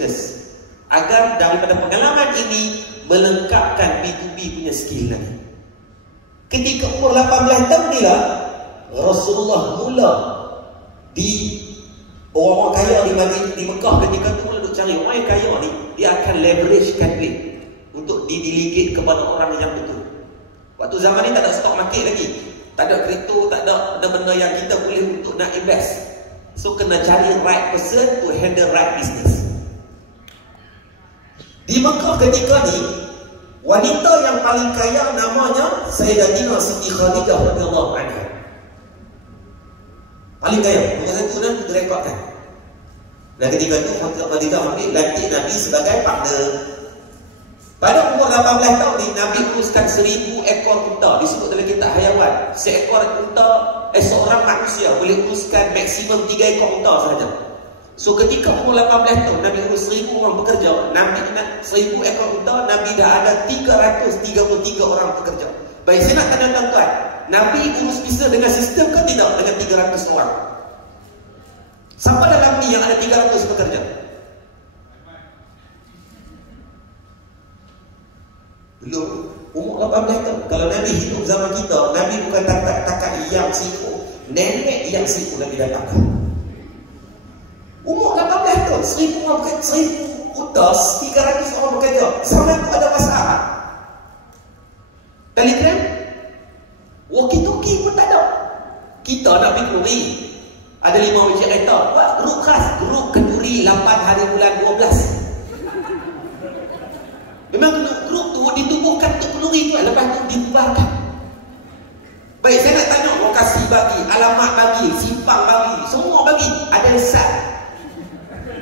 bisnes, agar daripada pengalaman ini melengkapkan B2B punya skill lagi. Ketika umur 18 tahun ni lah Rasulullah mula di orang-orang kaya di Mekah ketika tu mula duk cari orang yang kaya ni, dia akan leveragekan duit untuk didelegate kepada orang yang betul. Waktu zaman ni tak ada stock market lagi, tak ada kripto, tak ada benda yang kita boleh untuk nak invest. So kena cari right person to handle right business. Di Mekah ketika ni, wanita yang paling kaya namanya Sayyidatina Siti Khadijah radhiyallahu anha. Paling kaya, nombor satu dan direkodkan. Dan ketika itu Khadijah ambil lantik Nabi sebagai partner. Pada umur 18 tahun ni, Nabi uruskan 1000 ekor unta. Disebut dalam kitab Hayawan, seekor unta, seorang manusia boleh uruskan maksimum 3 ekor unta sahaja. So ketika umur 18 tahun, Nabi urus 1000 orang bekerja. Nabi nak 1000 ekor unta, Nabi dah ada 333 orang bekerja. Baik, saya nak tanya tuan-tuan, Nabi urus bisnes dengan sistem ke tidak dengan 300 orang? Siapa dalam ni yang ada 300 bekerja? Belum. Umur 18 tahun. Kalau Nabi hidup zaman kita, Nabi bukan takat yang siku, nenek yang siku Nabi datangkan. Umur 18 tahun, 1000 orang bekerja, 1000 utas, 300 orang bekerja. Zaman tu ada masalah. Telegram, walkie-talkie pun tak ada. Kita nak pergi kenduri, ada 5 biji kereta, buat grup khas, grup kenduri 8 hari bulan 12. Memang grup tu ditubuhkan untuk kenduri tu, lepas tu dibubarkan. Baik, saya nak tanya, lokasi bagi, alamat bagi, simpang bagi, semua bagi, ada sesat.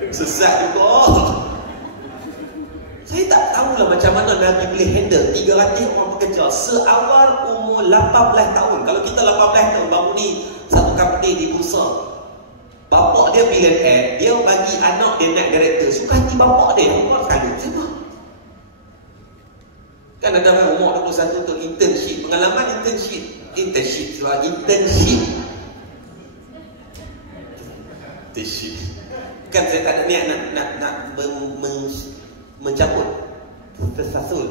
Sesat juga. Saya tak tahulah macam mana Nabi boleh handle 300 orang pekerja seawal umur 18 tahun. Kalau kita 18 tahun baru ni satu company di bursa, bapak dia billionaire, dia bagi anak dia naik director, suka hati bapak dia. Bapak sekali, siapa? Kan ada orang umur 21 untuk internship, pengalaman internship kan saya tak ada niat nak mencabut tersasul.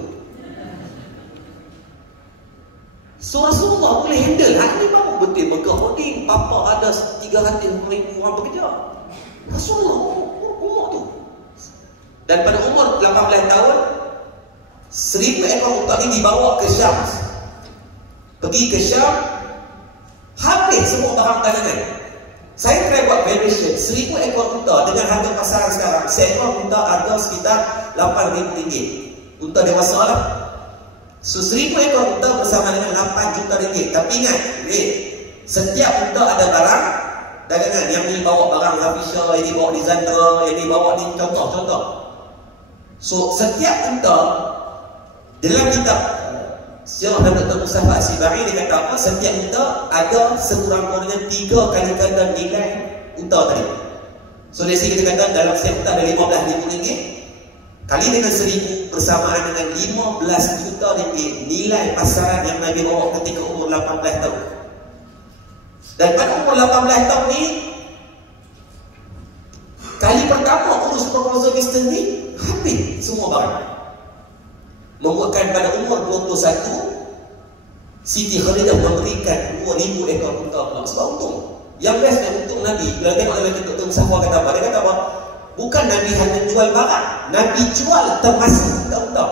So Rasulullah boleh handle. Hari ni baru betul berkehoding papa ada 300,000 orang bekerja. Rasulullah umur tu. Dan pada umur 18 tahun 1000 ekor unta ni dibawa ke Syam. Pergi ke Syam, habis semua barang dagangan. Saya try buat valuation, 1000 ekor unta dengan harga pasaran sekarang, seekor unta ada sekitar RM8,000. Unta dewasa lah. So 1000 ekor unta bersama dengan RM8 juta. Tapi ingat, setiap unta ada barang dagangan. Yang ni bawa barang Zafisha, yang ni bawa Lisandra, yang ni bawa ni, contoh. So setiap unta, dalam kitab Syarah dan Dr. Mustafa As-Sibari dia kata apa? Setiap unta ada sekurang-kurangnya 3 kali ganda nilai unta tadi. So let's say kita kata dalam setiap unta ada RM15,000, kali dengan 1000 bersamaan dengan RM15 juta nilai pasaran yang Nabi bawa ketika umur 18 tahun. Dan pada umur 18 tahun ni, kali pertama urus proposal bisnes ni, habis semua barang. Membuatkan pada umur 21, Siti Khadijah memberikan 2000 ekor unta pula. Sebab untung. Yang best dan untung Nabi, bila tengok dalam kitab Dr. Mustafa kata apa? Dia kata apa? Bukan Nabi hanya jual barang, Nabi jual termasuk unta-unta.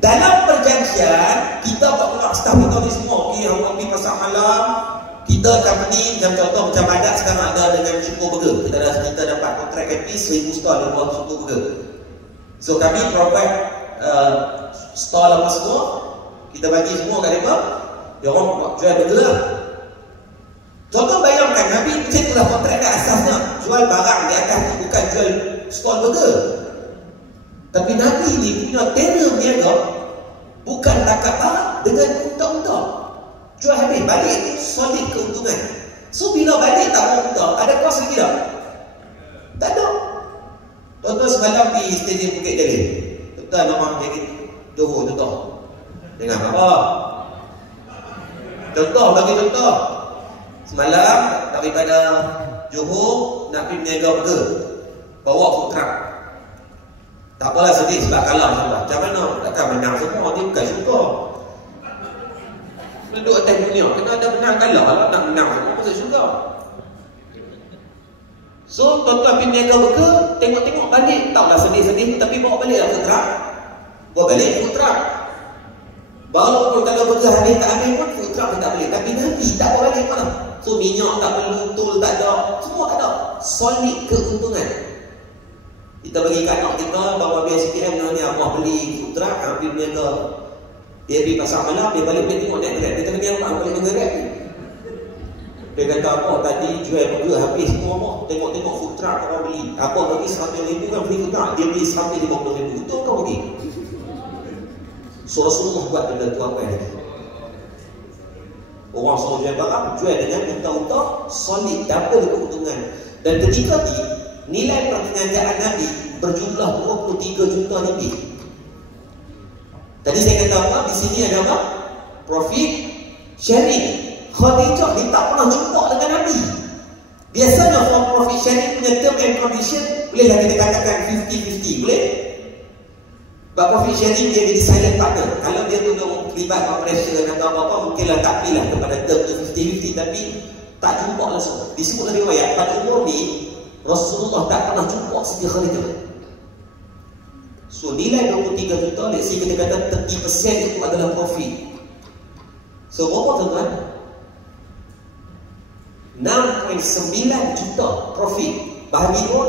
Dalam perjanjian, kita buat staf kita ni semua pergi pasar malam, kita company macam contoh macam Badak sekarang ada dengan Syukur Burger. Kita dapat kontrak happy 1000 stall di bawah Syukur Burger. So kami provide stall apa semua, kita bagi semua kat mereka, dia orang buat jual burger lah. Contoh bayangkan Nabi macam itulah kontrak kat asasnya, jual barang di atas tu, bukan jual stall burger. Tapi Nabi ni punya tenor niaga bukan takat barang dengan unta-unta, jual habis balik solid keuntungan. So bila balik tak unta, ada kos lagi tak? Tak ada. Contoh semalam di stadium Bukit Jalil, tuan memang jadi Johor contoh. Dengar apa? Contoh, bagi contoh. Semalam daripada Johor nak pergi berniaga burger, bawa food truck. Tak apalah sedih sebab kalah semua. Macam mana? Takkan menang semua, dia bukan suka. Duduk atas dunia, kena ada menang kalah. Kalau nak menang semua, masuk syurga. So, tuan-tuan pergi niaga berke, tengok-tengok balik. Taklah sedih-sedih, tapi bawa baliklah food truck. Bawa balik food truck. Walaupun kalau berke habis tak habis pun, food truck tak boleh. Tapi Nabi tak bawa balik mana. So, minyak tak perlu, tol tak ada. Semua tak ada. Solid keuntungan. Kita bagi kat anak kita bawa BSPM ni apa beli food truck, ambil niaga. Dia pergi pasar malam, dia balik tengok naik Grab. Dia tengok apa balik dengan Grab. Dia kata apa tadi jual burger habis semua. Tengok-tengok food truck orang beli. Apa bagi 100,000 kan beli food truck, dia beli 150,000. Betul kau bagi? So Rasulullah buat benda tu apa lagi? Orang semua jual barang, jual dengan unta-unta solid, double keuntungan. Dan ketika ni nilai perniagaan Nabi berjumlah 23 juta lebih. Tadi saya kata apa? Di sini ada apa? Profit sharing. Khadijah dia tak pernah jumpa dengan Nabi. Biasanya for profit sharing punya term and condition, bolehlah kita katakan 50-50, boleh? But profit sharing dia jadi silent partner. Kalau dia tu terlibat operation atau apa-apa, mungkinlah tak pilih kepada term tu 50-50, tapi tak jumpa langsung. Disebut dari riwayat pada umur ni Rasulullah tak pernah jumpa Siti Khadijah. So nilai 23 juta, let's say kita kata 30% itu adalah profit. So berapa tuan-tuan? 6.9 juta profit. Bahagi pun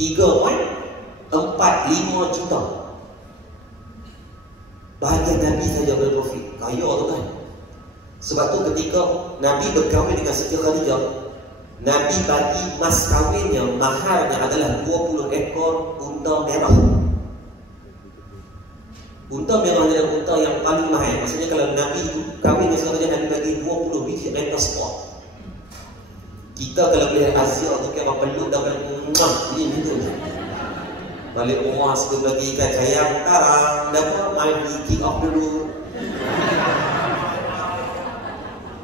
3.45 juta. Bahagian Nabi saja boleh profit. Kaya tuan-tuan. Sebab tu ketika Nabi berkahwin dengan Siti Khadijah, Nabi bagi mas kahwinnya, maharnya adalah 20 ekor unta merah. Unta merah adalah unta yang paling mahal. Maksudnya kalau Nabi kahwin dengan Siti Khadijah, Nabi bagi 20 biji rental sport. Kita kalau boleh Asia tu kira peluk dah balik ini gitu. Balik rumah sebelum lagi kan sayang tarang dapat main kick off dulu.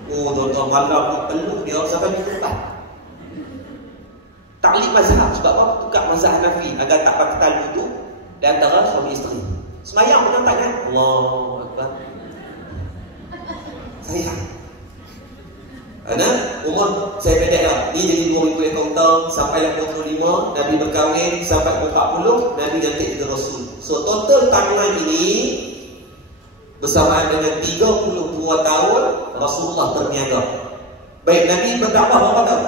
Oh tuan-tuan malam tu peluk dia sampai minggu depan. Taklid mazhab sebab apa? Tukar mazhab Hanafi agar tak batal wudu di antara suami isteri. Semayang pun tak kan? Allahu Akbar. Sayang. Karena umur saya pendek lah. Ni jadi 2000 ekor unta sampai 25, Nabi berkahwin sampai 40, Nabi ganti jadi Rasul. So total tanggungan ini bersamaan dengan 32 tahun Rasulullah berniaga. Baik, Nabi berdakwah berapa tahun?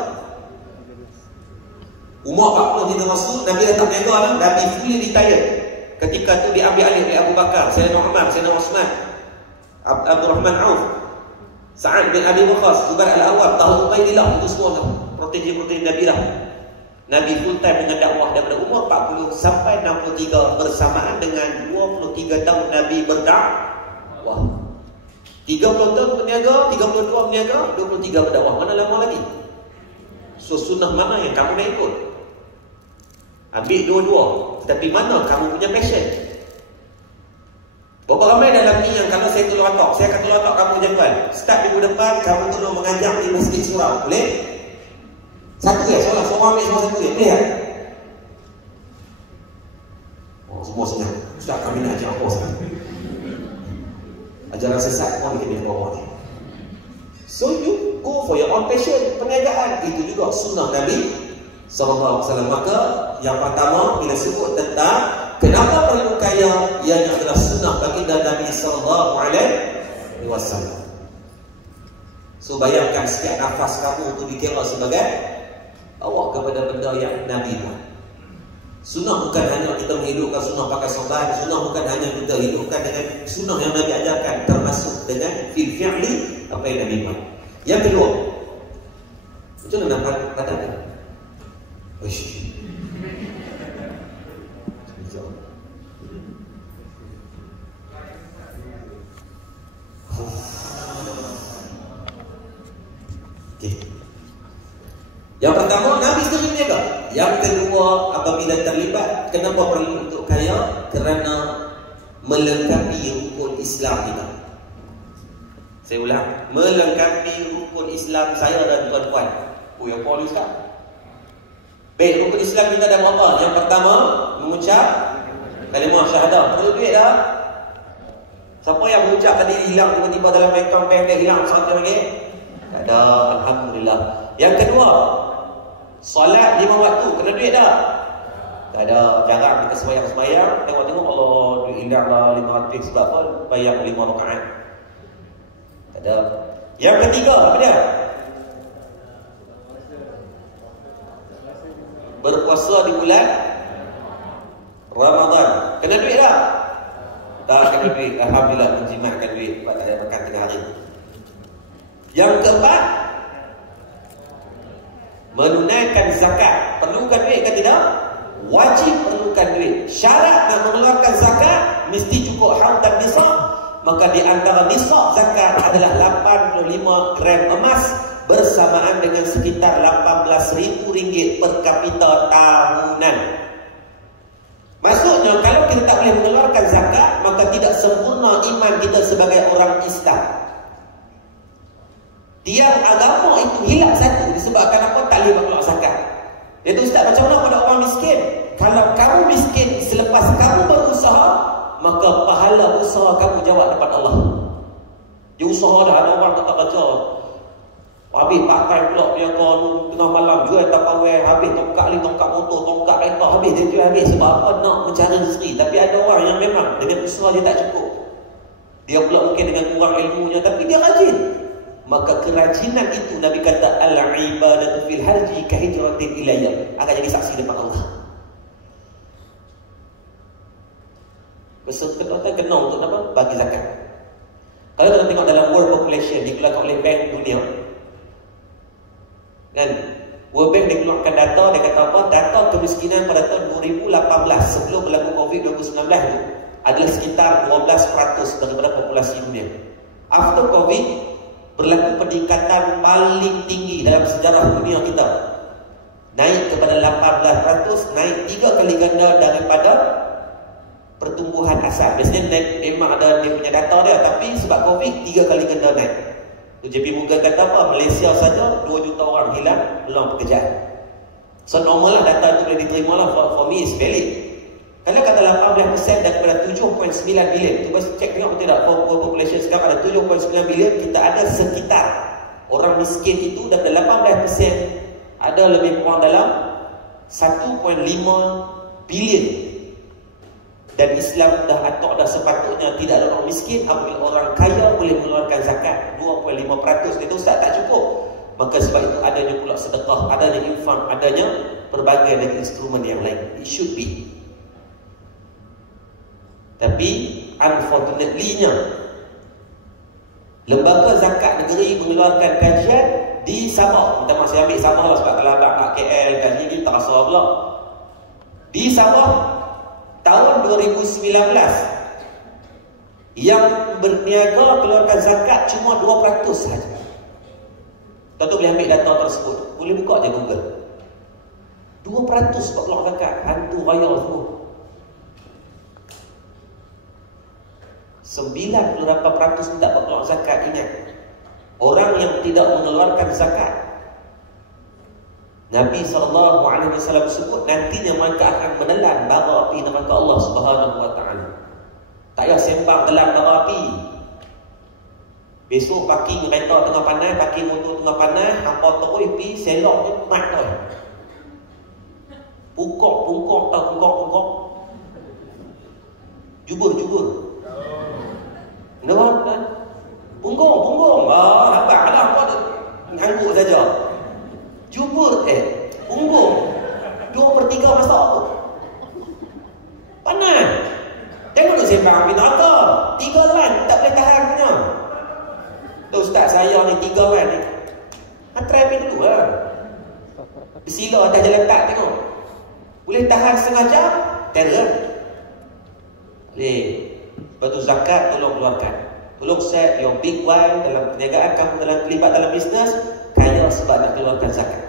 Umur 40 jadi Rasul, Nabi dah tak berniaga lah. Nabi fully retired. Ketika tu diambil alih oleh Abu Bakar, Sayyidina Umar, Sayyidina Osman, Abdurrahman Auf, Sa'ad bin Abi Waqqas, Zubair Al-Awwam, Talha Ubaidillah, itu semua protegi-protegi Nabi lah. Nabi full time dengan dakwah daripada umur 40 sampai 63 bersamaan dengan 23 tahun Nabi berdakwah. 30 tahun berniaga, 32 berniaga, 23 berdakwah. Mana lama lagi? So sunnah mana yang kamu nak ikut? Ambil dua-dua. Tapi mana kamu punya passion? Berapa ramai dalam ni yang kalau saya tolong otak, saya akan tolong otak kamu jagoan. Start minggu depan, kamu tolong mengajar di Masjid Surau. Boleh? Satu ya, seorang ambil semua satu ya. Boleh kan? Oh, semua senang. Ustaz, kami nak ajar apa sekarang? Ajaran sesat pun bikin dia bawah ni. So you go for your own passion. Perniagaan itu juga sunnah Nabi SAW. Maka yang pertama bila sebut tentang kenapa perlu kaya, ianya adalah sunnah baginda Nabi SAW. So bayangkan setiap nafas kamu itu dikira sebagai bawa kepada benda yang Nabi buat. Sunnah bukan hanya kita menghidupkan sunnah pakai sorban. Sunnah bukan hanya kita hidupkan dengan sunnah yang Nabi ajarkan, termasuk dengan fil fi'li apa yang Nabi buat. Yang kedua, macam mana nak katakan? Wish. Okay. Yang pertama, Nabi sendiri berniaga. Yang kedua, apabila terlibat, kenapa perlu untuk kaya? Kerana melengkapi rukun Islam kita. Saya ulang, melengkapi rukun Islam saya dan tuan-tuan. Oh, yang Paul Ustaz. Baik, rukun Islam kita ada berapa? Yang pertama, mengucap kalimah syahadah. Perlu duit dah. Siapa yang mengucap tadi hilang tiba-tiba dalam account bank dia hilang RM100? Tak ada, alhamdulillah. Yang kedua, solat 5 waktu, kena duit dah. Tak ada, jarang kita sembahyang, tengok-tengok Allah duit hilang lah 500 sebab apa? Bayar 5 rakaat. Tak ada. Yang ketiga, apa dia? Berpuasa di bulan Ramadan. Kena duit tak? Tak kena duit. Alhamdulillah menjimatkan duit sebab tak ada makan 3 hari. Yang keempat, menunaikan zakat. Perlukan duit ke tidak? Wajib perlukan duit. Syarat nak mengeluarkan zakat mesti cukup haul dan nisab. Maka di antara nisab zakat adalah 85 gram emas bersamaan dengan sekitar RM18,000 per kapita tahunan. Maksudnya kalau kita tak boleh mengeluarkan zakat, maka tidak sempurna iman kita sebagai orang Islam. Tiang agama itu hilang satu disebabkan apa? Tak boleh mengeluarkan zakat. Iaitu Ustaz, macam mana pada orang miskin? Kalau kamu miskin selepas kamu berusaha, maka pahala usaha kamu jawab depan Allah. Dia usaha dah, ada orang tak kerja, habis part time pula dia tengah malam jual tapawai, habis tongkat li, tongkat motor, tongkat kereta, habis dia jual habis. Sebab apa? Nak mencari rezeki. Tapi ada orang yang memang dengan usaha dia tak cukup, dia pula mungkin dengan kurang ilmunya, tapi dia rajin. Maka kerajinan itu Nabi kata al-ibadatu fil haji kahijratin ilayya, akan jadi saksi depan Allah. Kesempatan kena untuk apa? Bagi zakat. Kalau kita tengok dalam world population dikeluarkan oleh Bank Dunia, kan, World Bank dia keluarkan data, dia kata apa? Data kemiskinan pada tahun 2018 sebelum berlaku COVID-19 itu adalah sekitar 12% daripada populasi dunia. After COVID, berlaku peningkatan paling tinggi dalam sejarah dunia kita, naik kepada 18%, naik 3 kali ganda daripada pertumbuhan asal. Biasanya naik, memang ada dia punya data dia, tapi sebab COVID 3 kali ganda naik. JP Morgan kata apa? Malaysia saja 2 juta orang hilang peluang pekerjaan. So normal lah, data itu boleh diterima lah. For me is valid. Kalau kata 18% daripada 7.9 bilion, tu bos cek tengok betul tak? Population sekarang ada 7.9 bilion. Kita ada sekitar orang miskin itu daripada 18%, ada lebih kurang dalam 1.5 bilion. Dan Islam dah atok dah sepatutnya tidak ada orang miskin, apabila orang kaya boleh mengeluarkan zakat 2.5%. Itu Ustaz tak cukup. Maka sebab itu adanya pula sedekah, adanya infak, adanya berbagai lagi instrumen yang lain. It should be. Tapi unfortunately-nya lembaga zakat negeri mengeluarkan kajian di Sabah. Minta maaf saya ambil Sabah lah, sebab kalau abang nak KL kaji ni tak rasa pula. Di Sabah tahun 2019 yang berniaga keluarkan zakat cuma 2% sahaja. Tuan-tuan boleh ambil data tersebut, boleh buka je Google. 2% buat keluar zakat, hantu raya semua. 98% tidak keluar zakat. Ingat, orang yang tidak mengeluarkan zakat, Nabi SAW sebut nantinya mereka akan menelan bara api neraka Allah Subhanahu wa taala. Tak payah sembang telan bara api. Besok parking kereta tengah panas, parking motor tengah panas, hampa terus pi selok je mat tu. Pungkok tak pungkok. Jubur. Nampak kan? Punggung. Nampak ada apa tu? Ngangguk saja. Jubur punggung 2/3 masak tu. Panas. Jangan nak sembang api neraka. 3 lan tak boleh tahan punya. Tu Ustaz saya ni 3 lan ni. Try ambil dulu lah. Bersila atas jalan tak tengok. Boleh tahan setengah jam, terror. Boleh. Lepas tu zakat tolong keluarkan. Tolong set your big why dalam perniagaan kamu, dalam terlibat dalam bisnes. Kaya sebab nak keluarkan zakat.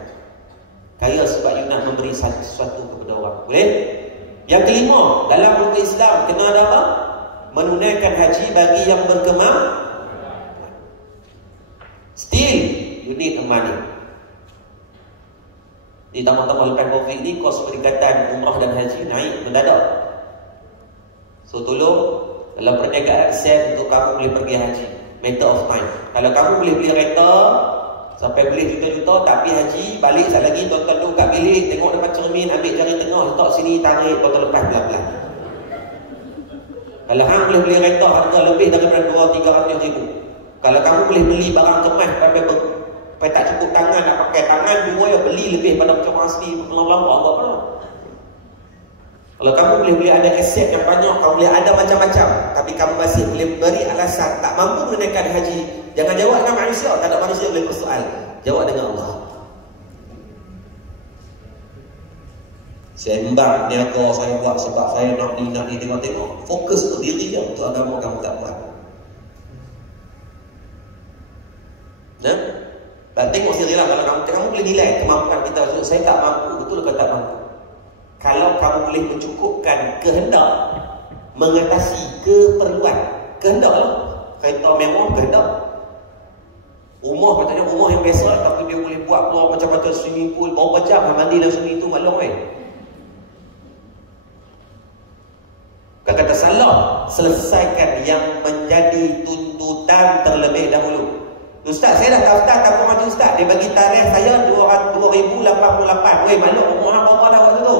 Kaya sebab you nak memberi sesuatu kepada orang. Boleh? Yang kelima, dalam rukun Islam kena ada apa? Menunaikan haji bagi yang berkemampuan. Still, you need money. Ditambah-tambah lepas COVID ni, kos perikatan umrah dan haji naik mendadak. So tolong, dalam perniagaan set untuk kamu boleh pergi haji, matter of time. Kalau kamu boleh beli kereta sampai beli juta-juta, tak pergi haji, balik sekali lagi, tonton dulu kat bilik, tengok depan cermin, ambil jari tengah, letak sini, tarik, tonton lepas pelan-pelan. Kalau hang boleh beli kereta harga lebih daripada 200-300 ribu, kalau kamu boleh beli barang kemas sampai tak cukup tangan, nak pakai tangan dua, ya beli lebih pada macam asli, melambak Allah pun. Kalau kamu boleh beli ada aset yang banyak, kamu boleh ada macam-macam, tapi kamu masih boleh beri alasan tak mampu menunaikan haji, jangan jawab dengan manusia. Tak ada manusia boleh bersoal, jawab dengan Allah. Saya embang niaga saya buat sebab saya nak ni tengok-tengok. Fokus untuk diri je, untuk agama kamu tak buat. Tengok sendiri lah. Kalau kamu boleh nilai kemampuan kita, saya tak mampu, betul ke tak mampu? Kalau kamu boleh mencukupkan kehendak mengatasi keperluan, kehendak lah. Kereta mewah, kehendak. Rumah katanya rumah yang biasa, tapi dia boleh buat keluar macam-macam swimming pool, berapa jam mandi dalam swimming tu maklum kan. Kata salah, selesaikan yang menjadi tuntutan terlebih dahulu. Ustaz, saya dah daftar tabung haji Ustaz. Dia bagi tarikh saya 2088. Weh, maklum umur hang berapa dah waktu tu?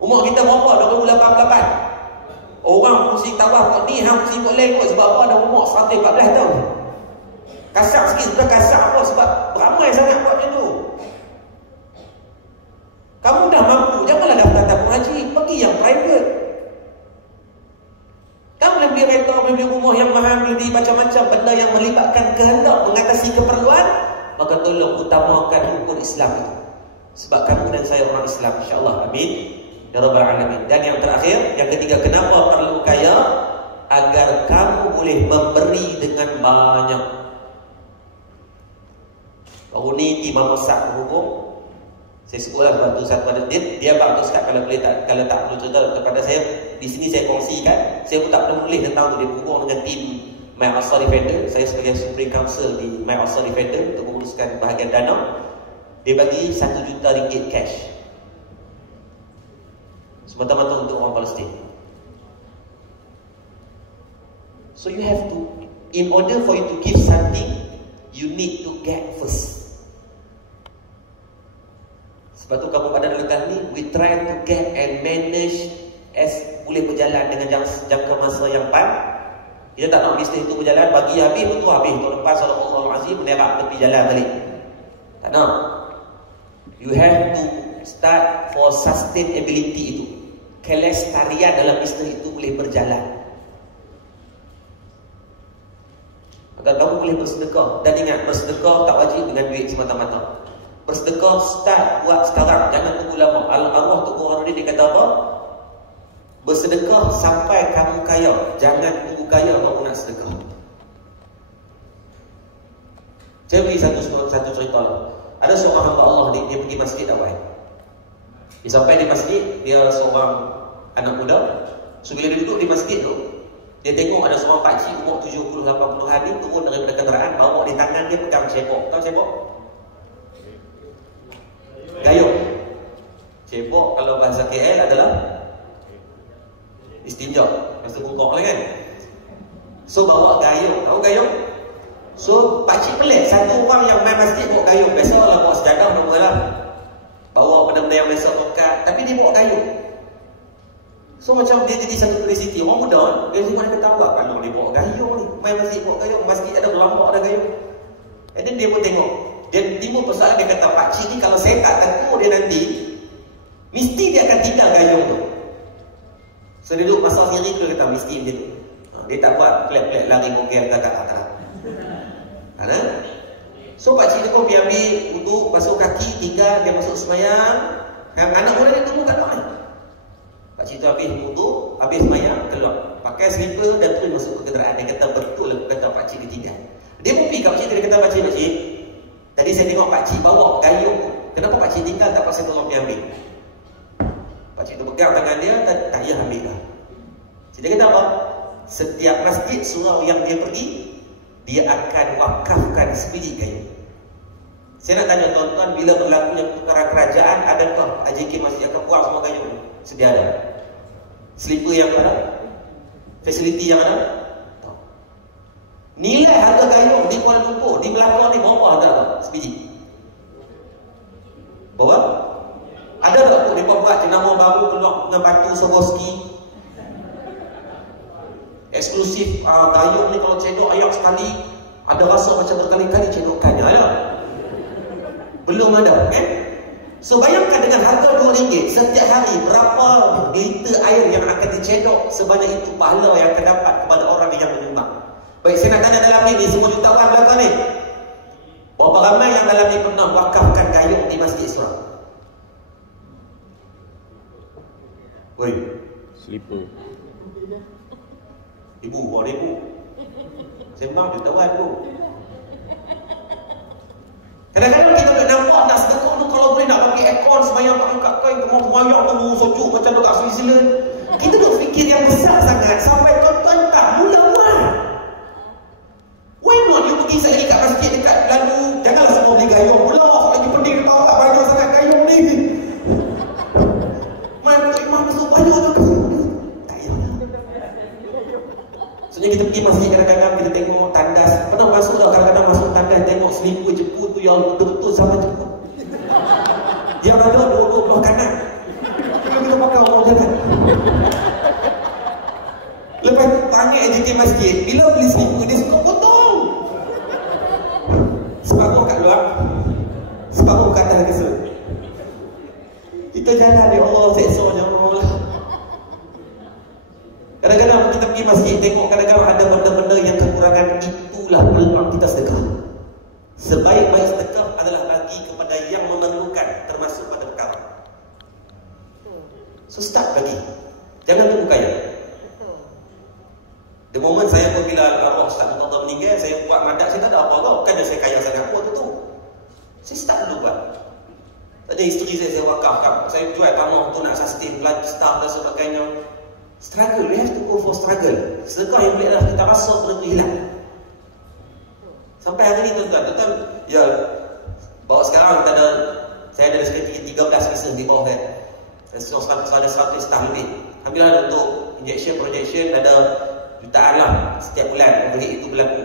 Umur kita berapa? 2088. Orang pusing tawaf kot ni, hang pusing kot lain kot. Sebab apa? Dah umur 114 tahun. Kasar sikit, bukan kasar apa, sebab beramai sangat buat macam tu. Kamu dah mampu, janganlah daftar tabung haji, pergi yang private. Kamu boleh beli kereta, boleh beli rumah yang mahal, boleh beli macam-macam benda yang melibatkan kehendak mengatasi keperluan, maka tolong utamakan hukum Islam itu. Sebab kamu dan saya orang Islam, insya-Allah. Amin ya rabbal alamin. Dan yang terakhir, yang ketiga, kenapa perlu kaya? Agar kamu boleh memberi dengan banyak. Baru ni Imam Musa berhubung, saya sebutlah bantu satu ada dia bantu Ustaz, kalau boleh tak, kalau tak perlu cerita kepada saya di sini saya kongsikan. Saya pun tak pernah menulis tentang tu. Dia berhubung dengan tim My Asar Defender. Saya sebagai Supreme Counsel di My Asar Defender untuk menguruskan bahagian dana. Dia bagi 1 juta ringgit cash semata-mata untuk orang Palestin. So you have to, in order for you to give something, you need to get first. Sebab tu kamu pada letak ni, we try to get and manage as boleh berjalan dengan jangka masa yang panjang. Kita tak nak bisnes itu berjalan, bagi habis betul habis. Tahun lepas Allahul Azim menerak tepi jalan balik. Tak nak. You have to start for sustainability itu. Kelestarian dalam bisnes itu boleh berjalan. Maka kamu boleh bersedekah. Dan ingat, bersedekah tak wajib dengan duit semata-mata. Bersedekah start buat sekarang, jangan tunggu lama. Allah tu orang dia kata apa? Bersedekah sampai kamu kaya, jangan tunggu kaya baru nak sedekah. Saya beri satu cerita lah. Ada seorang hamba Allah dia pergi masjid awal. Dia sampai di masjid, dia seorang anak muda. So bila dia duduk di masjid tu, dia tengok ada seorang pakcik umur 70-80 hari turun daripada kenderaan, bawa di tangan dia pegang cebok. Tahu cebok? Gayung. Cebok kalau bahasa KL adalah istinja, bahasa bungkok lah kan. So bawa gayung. Tahu gayung? So pakcik pelik, satu orang yang main masjid bawa gayung. Biasalah bawa sejadah nama lah, bawa benda-benda yang biasa bongkat, tapi dia bawa gayung. So macam dia jadi satu curiosity. Orang muda dia cuma nak ketawa, kalau dia bawa gayung ni, main masjid bawa gayung, masjid ada berlambak ada gayung. And then dia pun tengok, dia timbul persoalan. Dia kata, pakcik ni kalau saya tak tegur dia nanti, mesti dia akan tinggal gayung tu. So dia duduk masak sendiri tu, dia kata mesti dia tu. Dia tak buat pelik-pelik lari bogel ke kat. So pakcik tu pun pergi ambil wuduk, basuh kaki, tinggal, dia masuk semayang. Yang anak muda dia tunggu kat luar ni. Pakcik tu habis wuduk, habis semayang, keluar, pakai slipper dan terus masuk ke kenderaan. Dia kata betul kata pakcik dia tinggal. Dia pun pergi kat pakcik tu, dia kata, pakcik, tadi saya tengok pakcik bawa gayung, kenapa pakcik tinggal, tak pasal tolong pergi ambil. Pakcik tu pegang tangan dia, tak payah ambil dah. Jadi dia kata apa? Setiap masjid surau yang dia pergi, dia akan wakafkan sebiji gayung. Saya nak tanya tuan-tuan, bila berlakunya pertukaran kerajaan, adakah AJK masih akan buang semua gayung? Sedia ada. Slipper yang ada, fasiliti yang ada. Nilai harga gayung di Kuala Lumpur, di Melaka ni berapa ada tak? Sebiji? Berapa? Ada tak tu mereka buat jenama baru keluar dengan batu Swarovski eksklusif. Gayung ni kalau cedok ayak sekali ada rasa macam berkali-kali cedokannya. Ada? Belum ada, kan? So bayangkan dengan harga RM2 setiap hari berapa liter air yang akan dicedok, sebanyak itu pahala yang akan dapat kepada orang yang menyumbang. Baik, saya nak tanya dalam ni semua jutawan belakang ni, berapa ramai yang dalam ni pernah wakafkan gayung di masjid seorang? Woi, Slipper. Ibu, buat ibu. Sembang jutawan tu. Kadang-kadang kita nak nampak nak sedekah tu, kalau boleh nak pakai aircon sembahyang tak angkat kain, sembahyang tu sejuk macam dekat Switzerland. Kita nak fikir yang besar sangat sampai tuan-tuan tak mula-mula. Why not you pergi sekali kat masjid dekat lalu, janganlah semua beli gayung pula. Lagi penting kau tak banyak sangat gayung ni. Mana imam masuk banyak tak? Tak payahlah. Soalnya kita pergi masjid kadang-kadang kita tengok tandas. Pernah masuk tak kadang-kadang masuk tandas tengok selipar jeput tu yang betul-betul zaman jeput. Dia ada dua-dua belah kanan. Kalau kita pakai orang jalan. Lepas tu panggil AJK masjid, bila beli selipar dia suka potong. Separuh kat luar, separuh kat atas kesa. Kita jalan, ya Allah, seksa Allah. Kadang-kadang kita pergi masjid, tengok kadang-kadang ada benda-benda yang kekurangan. Itulah peluang kita sedekah. Sebaik-baik sedekah adalah bagi kepada yang memerlukan, termasuk pada perkara. So start bagi, jangan tunggu kaya. The moment saya pun bila arwah Ustaz Muqaddam meninggal, saya buat madak, saya tak ada apa-apa. Bukannya saya kaya sangat apa tu. Saya start dulu buat. Tadi isteri saya wakafkan. Saya jual tanah tu nak sustain staff dan sebagainya. Struggle, we have to go for struggle. Sedekah yang boleh adalah kita rasa benda tu hilang. Sampai hari ni tuan-tuan, ya, bawa sekarang kita ada, saya ada sekitar 13 person di bawah kan. Ada 100 staff lebih. Alhamdulillah untuk injection, projection ada jutaan lah setiap bulan untuk itu berlaku.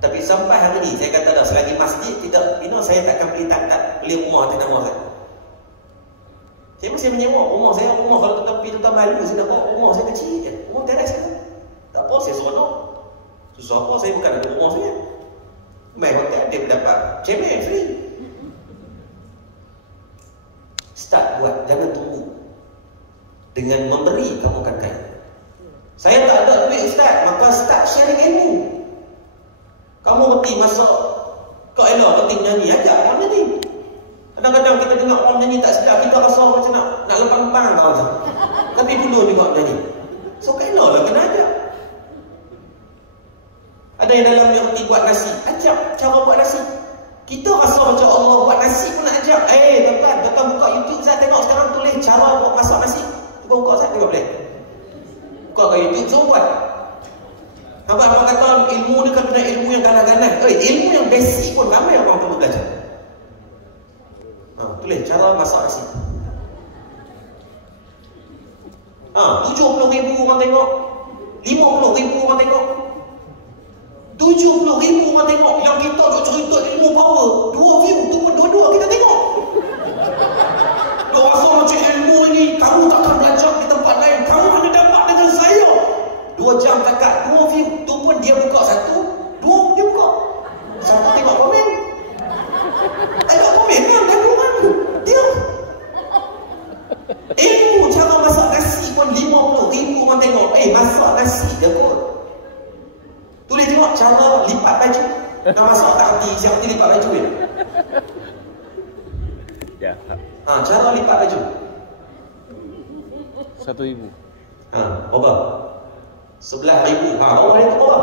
Tapi sampai hari ni saya kata dah, selagi masjid tidak, saya takkan beli beli rumah atas nama saya. Saya masih menyewa rumah saya. Rumah kalau tuan-tuan malu, saya nak bawa rumah saya kecil je, rumah teres kan. Tak apa, saya seronok. Susah apa, saya bukan ada rumah saya. Main hotel dia berdapat cemen free. Start buat, jangan tunggu. Dengan memberi kamu akan kaya. Saya tak ada duit Ustaz, maka start sharing ilmu. Kamu reti masak, kau elok reti menyanyi, ajak orang nyanyi. Kadang-kadang kita dengar orang nyanyi tak sedap, kita rasa macam nak lempang-lempang tau. Tapi dulu juga menyanyi. So kau elok lah kena ajak. Ada yang dalam yang reti buat nasi, ajak cara buat nasi. Kita rasa macam Allah buat nasi pun nak ajak. Tuan-tuan buka YouTube, saya tengok sekarang tulis cara buat masak nasi. Buka saya tengok boleh. Kau kat YouTube semua buat. Abang kata ilmu ni kan kena ilmu yang ganas-ganas. Ilmu yang basic pun ramai orang perlu belajar. Tulis cara masak nasi. 70,000 orang tengok, 50,000 orang tengok, 70,000 orang tengok. Yang kita duk cerita ilmu power, 2 view tu pun dua-dua kita tengok. Duk rasa macam ilmu ini kamu takkan belajar di tempat lain, kamu hanya dapat dengan saya. 2 jam cakap, 2 view tu pun dia buka satu, 2 dia buka. Satu tengok komen. Tengok komen ni yang gaduh kan dia. Ilmu cara masak nasi pun 50,000 orang tengok. Masak nasi je pun. Tulis tengok cara lipat baju. Nak masak tak hati, siap hati lipat baju ni. Ya. Cara lipat baju 1,000. Berapa? 11,000. Orang itu berapa?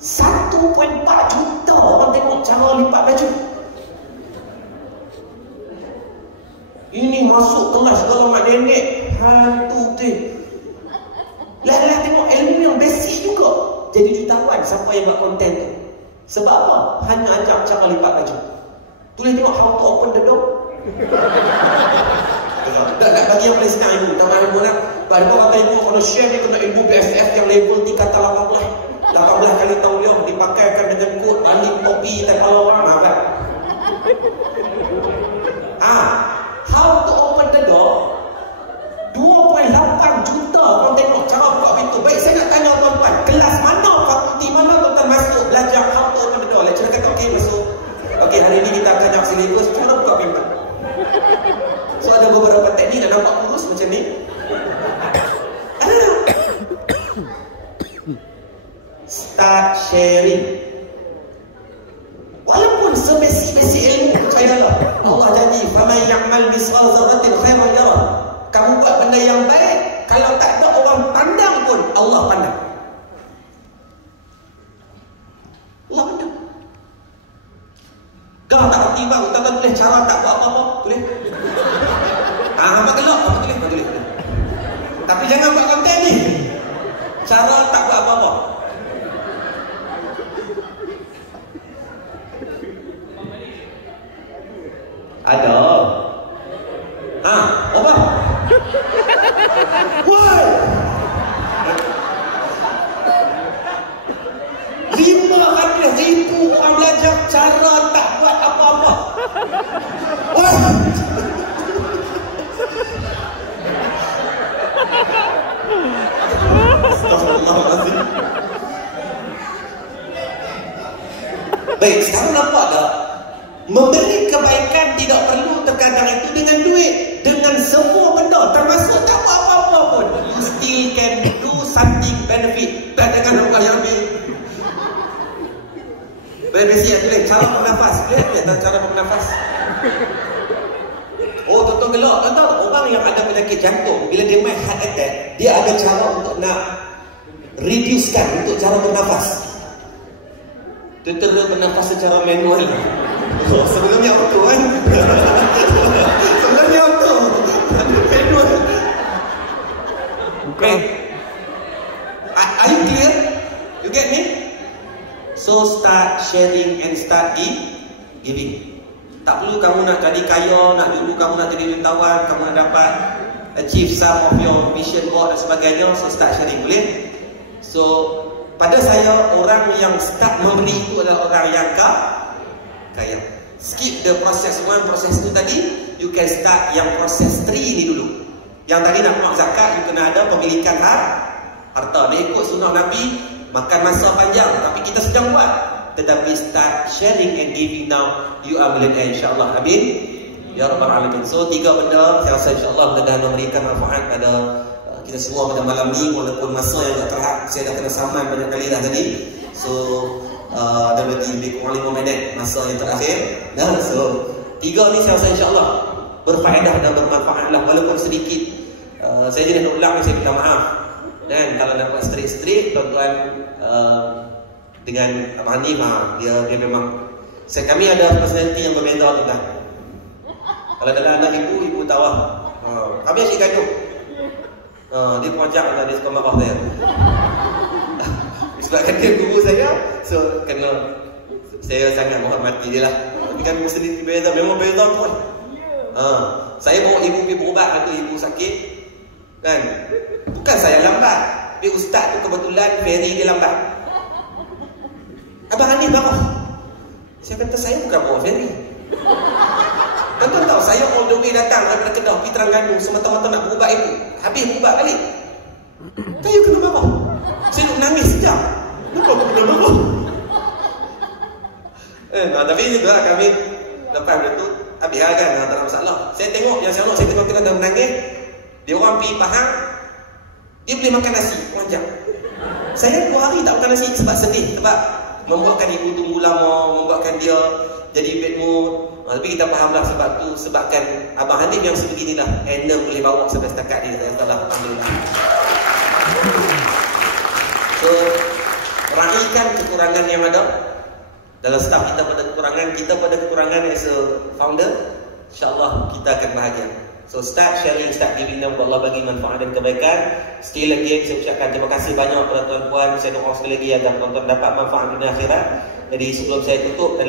1.4 juta orang tengok cara lipat baju. Ini masuk kelas dalam mak nenek. Hantu tu. Lah tengok ilmu yang basic juga. Jadi jutawan siapa yang buat konten tu. Sebab apa? Hanya ajak cara lipat baju. Tulis tengok how to open the door. Nak bagi yang paling senang ilmu. Tahu ilmu nak? Pada kata ilmu, kalau share ni kena ilmu BSF yang level tingkatan 18. 18 kali tauliah dipakaikan dengan kod, alif, topi, dan kalau orang kan? How to open the door? 2.8 juta orang tengok cara buka pintu. Baik, saya nak tanya tuan-tuan, kelas mana, fakulti mana tuan-tuan masuk belajar how to open the door? Lecturer kata okey masuk. Okey, hari ni kita akan jawab silibus cara buka pintu. So ada beberapa teknik dan nampak kurus macam ni. Ada tak? Start sharing. Walaupun sebesi-besi ilmu, percayalah Allah janji, faman ya'mal misqal dzarratin khairan yarah. Kamu buat benda yang baik, kalau tak ada orang pandang pun Allah pandang. Allah pandang. Kau tak reti bang, tuan-tuan tulis cara tak buat apa-apa, tulis. Hampa gelap, hampa tulis. Tapi jangan buat konten ni. Cara tak buat apa-apa. Ada. Apa? Woi. 500,000 orang belajar cara tak buat apa-apa. Woi. Astagfirullahaladzim. Baik, sekarang nampak tak? Memberi kebaikan tidak perlu terkadang itu dengan duit, dengan semua benda, termasuk tak buat apa-apa pun. You still can do something benefit. Tak dengan orang yang ambil. Berbiasa boleh cara bernafas. Boleh tak cara bernafas? Oh, tuan-tuan gelap. Tuan-tuan, orang yang ada penyakit jantung, bila dia main heart attack, dia ada cara untuk nak reducekan untuk cara bernafas. Tentera bernafas secara manual. Sebelumnya auto kan? Sebelumnya auto. Manual. Okay. Are you clear? You get me? So start sharing and start giving. Tak perlu kamu nak jadi kaya, nak dulu kamu nak jadi jutawan, kamu nak dapat achieve some of your vision board dan sebagainya. So start sharing, boleh? So pada saya, orang yang start memberi itu adalah orang yang kaya. Skip the process 1, proses 2 tadi. You can start yang proses 3 ni dulu. Yang tadi nak keluar zakat, you kena ada pemilikan harta. Dia ikut sunnah Nabi, makan masa panjang, tapi kita sedang buat. Tetapi start sharing and giving now, you are millionaire insyaAllah. Amin. Ya Rabbal Alamin. So 3 benda, saya rasa insyaAllah mudah memberikan manfaat pada kita semua pada malam ni. Walaupun masa yang tak terhad, saya dah kena saman banyak kali dah tadi. So dah lebih kurang 5 minit masa yang terakhir. So 3 ni saya rasa insyaAllah berfaedah dan bermanfaat lah. Walaupun sedikit, saya jadi nak ulang, saya minta maaf. Dan kalau nak buat straight, tuan-tuan dengan Abang Hanif, dia memang kami ada personality yang berbeza tu kan. Kalau dalam anak ibu tahu lah. Kami asyik gaduh. Dia pojak atau dia suka marah saya. Sebabkan dia guru saya, so kena saya sangat menghormati dia lah. Tapi kan personality berbeza, memang berbeza pun. Saya bawa ibu pergi berubat atau ibu sakit kan. Bukan saya lambat, tapi ustaz tu kebetulan ferry dia lambat. Abang Hanif marah. Saya kata saya bukan bawa ferry. Tuan-tuan tahu saya all the way datang daripada Kedah pergi Terengganu semata-mata nak berubat ibu. Habis berubat balik. Saya kena marah. Saya duduk nangis sekejap. Kenapa aku kena marah? Tapi juga kami lepas itu habis kan, tak ada masalah. Saya tengok yang saya tengok kita dah menangis. Dia orang pergi Pahang, dia boleh makan nasi panjang. Saya 2 hari tak makan nasi sebab sedih, sebab membuatkan ibu tunggu lama, membuatkan dia jadi bad mood. Tapi kita fahamlah sebab tu, sebabkan Abang Hanif yang sebeginilah Anna boleh bawa sampai setakat ni. Saya salah, alhamdulillah. So raihkan kekurangan yang ada dalam staff kita, pada kekurangan as a founder, insyaAllah kita akan bahagia. So start sharing, start giving them. Allah bagi manfaat dan kebaikan. Sekali lagi saya ucapkan terima kasih banyak kepada tuan-tuan. Saya doa sekali lagi agar tuan-tuan dapat manfaat dunia akhirat. Jadi sebelum saya tutup,